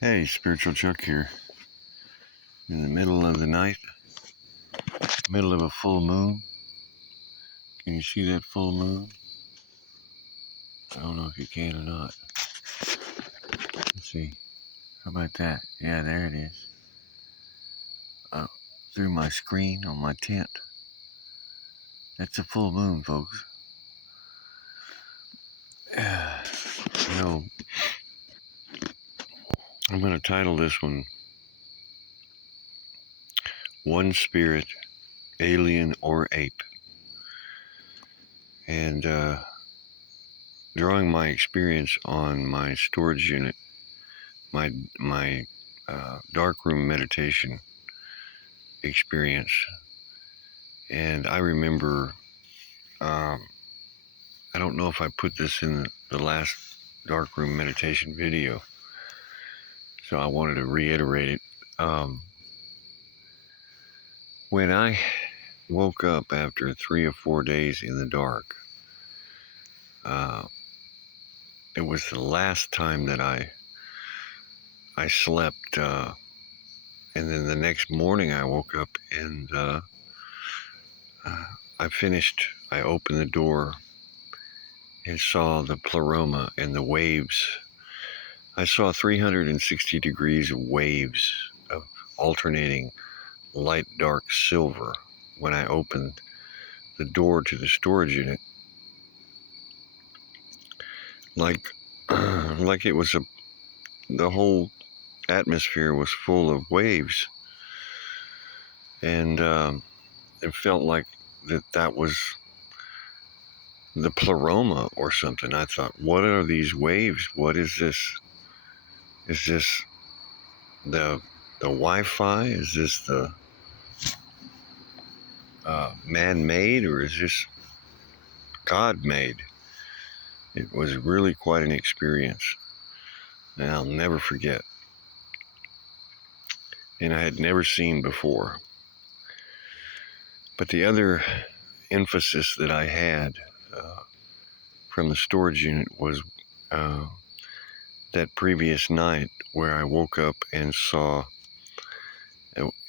Hey, Spiritual Chuck here. In the middle of the night, middle of a full moon. Can you see that full moon? I don't know if you can or not. Let's see. How about that? Yeah, there it is. Through my screen on my tent. That's a full moon, folks. You know, I'm going to title this one One Spirit, Alien or Ape. And drawing my experience on my storage unit, my darkroom meditation experience. And I remember, I don't know if I put this in the last darkroom meditation video, so I wanted to reiterate it. When I woke up after 3 or 4 days in the dark, uh, it was the last time that I slept, and then the next morning I woke up and I opened the door and saw the pleroma and the waves. I saw 360 degrees of waves of alternating light dark silver when I opened the door to the storage unit, like like it was the whole atmosphere was full of waves, and it felt like that was the pleroma or something. I thought, what are these waves? What is this? Is this the Wi-Fi? Is this the man-made, or is this God-made? It was really quite an experience, and I'll never forget. And I had never seen before. But the other emphasis that I had from the storage unit was that previous night where I woke up and saw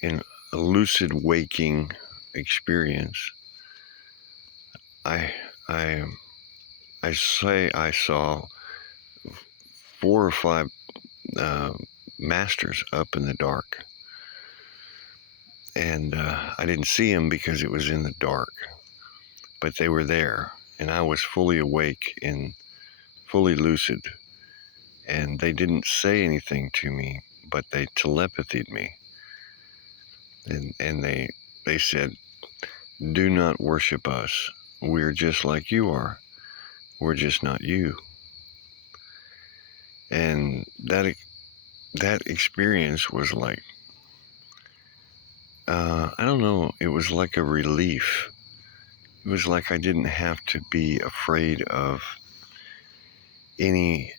in a lucid waking experience. I say I saw 4 or 5 masters up in the dark, and I didn't see them because it was in the dark, but they were there, and I was fully awake and fully lucid, and they didn't say anything to me, but they telepathied me, and they said, "Do not worship us. We're just like you are. We're just not you." And that experience was like, I don't know, it was like a relief. It was like I didn't have to be afraid of any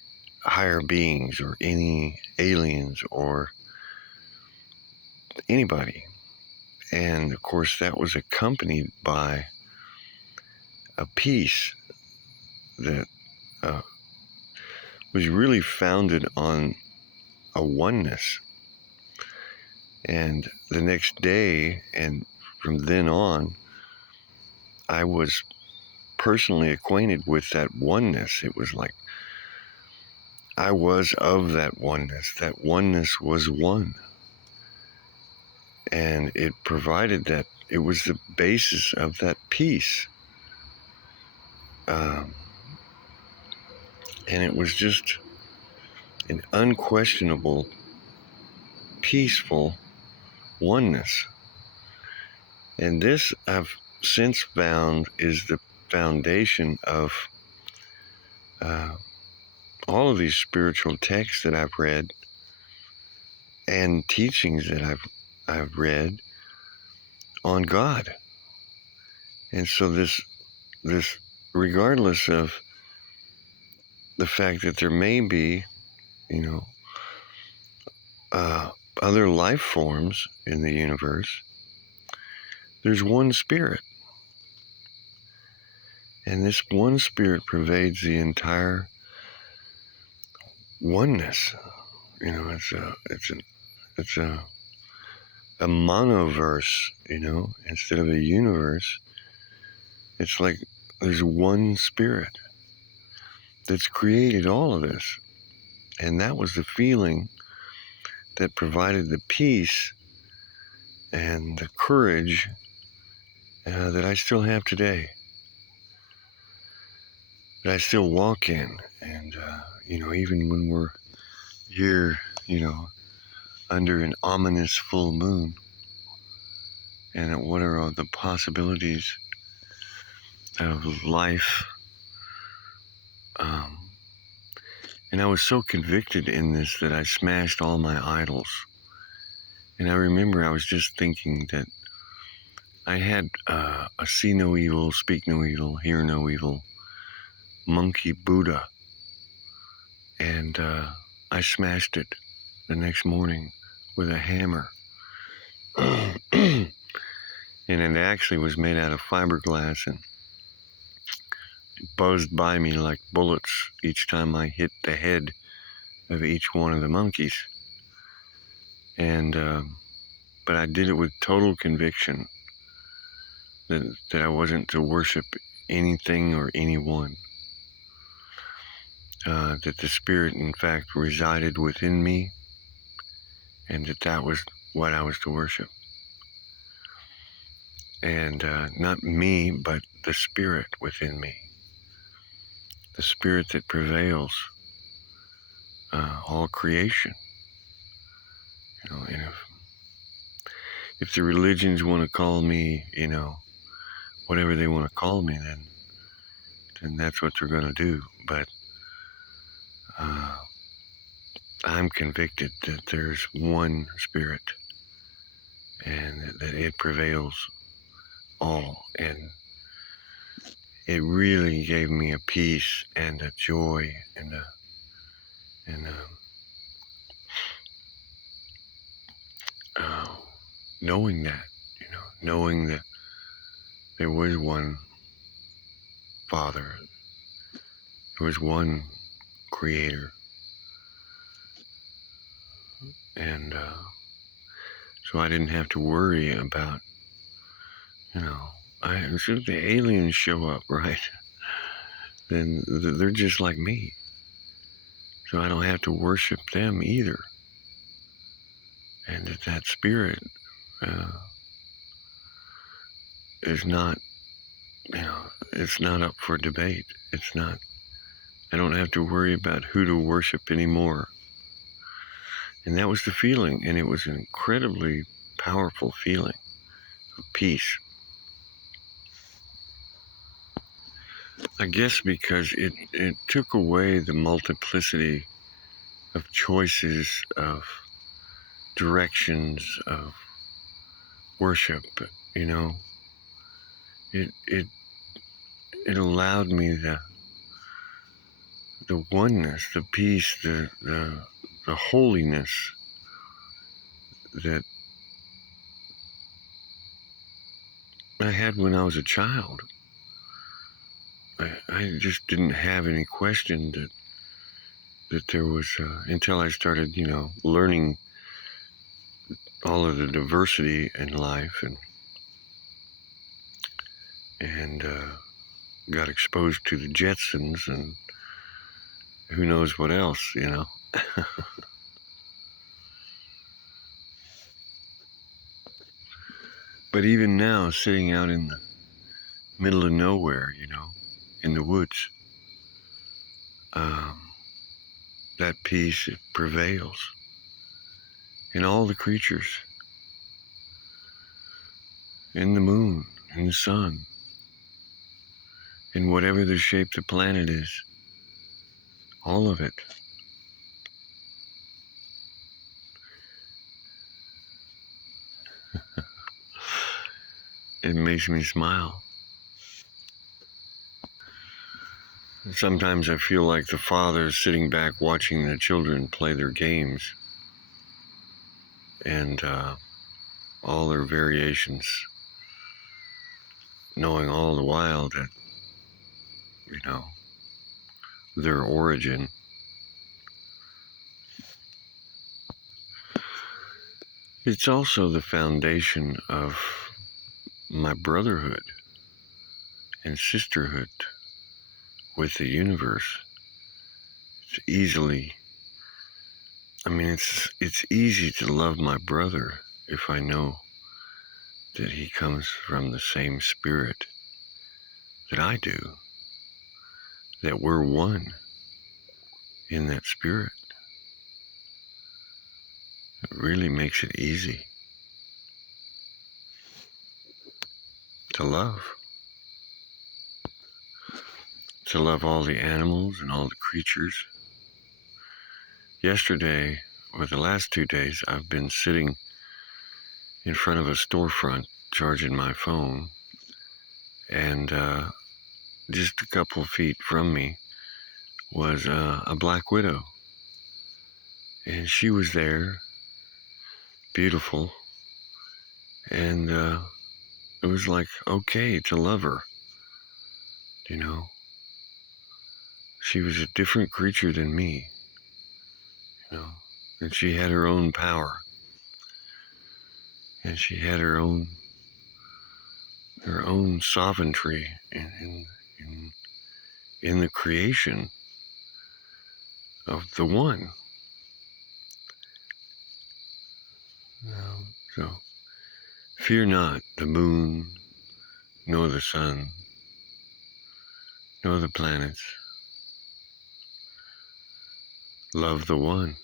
higher beings or any aliens or anybody. And of course, that was accompanied by a peace that was really founded on a oneness. And the next day, and from then on, I was personally acquainted with that oneness. It was like I was of that oneness. That oneness was one. And it provided that, it was the basis of that peace. And it was just an unquestionable, peaceful oneness. And this, I've since found, is the foundation of all of these spiritual texts that I've read and teachings that I've read on God. And so this regardless of the fact that there may be, you know, other life forms in the universe, there's one spirit. And this one spirit pervades the entire oneness. You know, it's a monoverse. You know, instead of a universe, it's like there's one spirit that's created all of this, and that was the feeling that provided the peace and the courage that I still have today, that I still walk in. And, even when we're here, under an ominous full moon, and what are all the possibilities of life. And I was so convicted in this that I smashed all my idols. And I remember I was just thinking that I had a see no evil, speak no evil, hear no evil monkey Buddha, and I smashed it the next morning with a hammer. And it actually was made out of fiberglass, and it buzzed by me like bullets each time I hit the head of each one of the monkeys. And but I did it with total conviction that I wasn't to worship anything or anyone. That the Spirit, in fact, resided within me, and that was what I was to worship. And not me, but the Spirit within me, the Spirit that prevails all creation. And if the religions want to call me, whatever they want to call me, then that's what they're going to do. But I'm convicted that there's one Spirit, and that it prevails all. And it really gave me a peace and a joy and knowing that, knowing that there was one Father, there was one Creator, and so I didn't have to worry about, should the aliens show up, right? Then they're just like me, so I don't have to worship them either. And that Spirit is not, it's not up for debate. It's not. I don't have to worry about who to worship anymore. And that was the feeling, and it was an incredibly powerful feeling of peace. I guess because it took away the multiplicity of choices, of directions, of worship. It allowed me the oneness, the peace, the holiness that I had when I was a child. I just didn't have any question that there was, until I started, learning all of the diversity in life, and got exposed to the Jetsons and who knows what else, But even now, sitting out in the middle of nowhere, in the woods, that peace, it prevails in all the creatures, in the moon, in the sun, in whatever the shape the planet is, all of it. It makes me smile. Sometimes I feel like the father sitting back watching the children play their games, and all their variations, knowing all the while that, their origin It's also the foundation of my brotherhood and sisterhood with the universe. It's easily, it's easy to love my brother if I know that he comes from the same spirit that I do, that we're one in that spirit. It really makes it easy to love all the animals and all the creatures. Yesterday, or the last 2 days, I've been sitting in front of a storefront charging my phone, and just a couple feet from me was a black widow, and she was there, beautiful, and it was like okay to love her. You know, she was a different creature than me. You know, and she had her own power, and she had her own sovereignty in the creation of the one. You know, so fear not the moon, nor the sun, nor the planets. Love the one.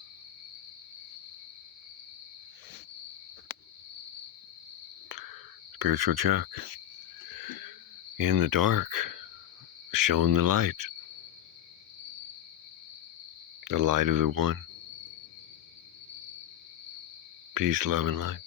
Spiritual Chuck. In the dark, shone the light of the one. Peace, love, and light.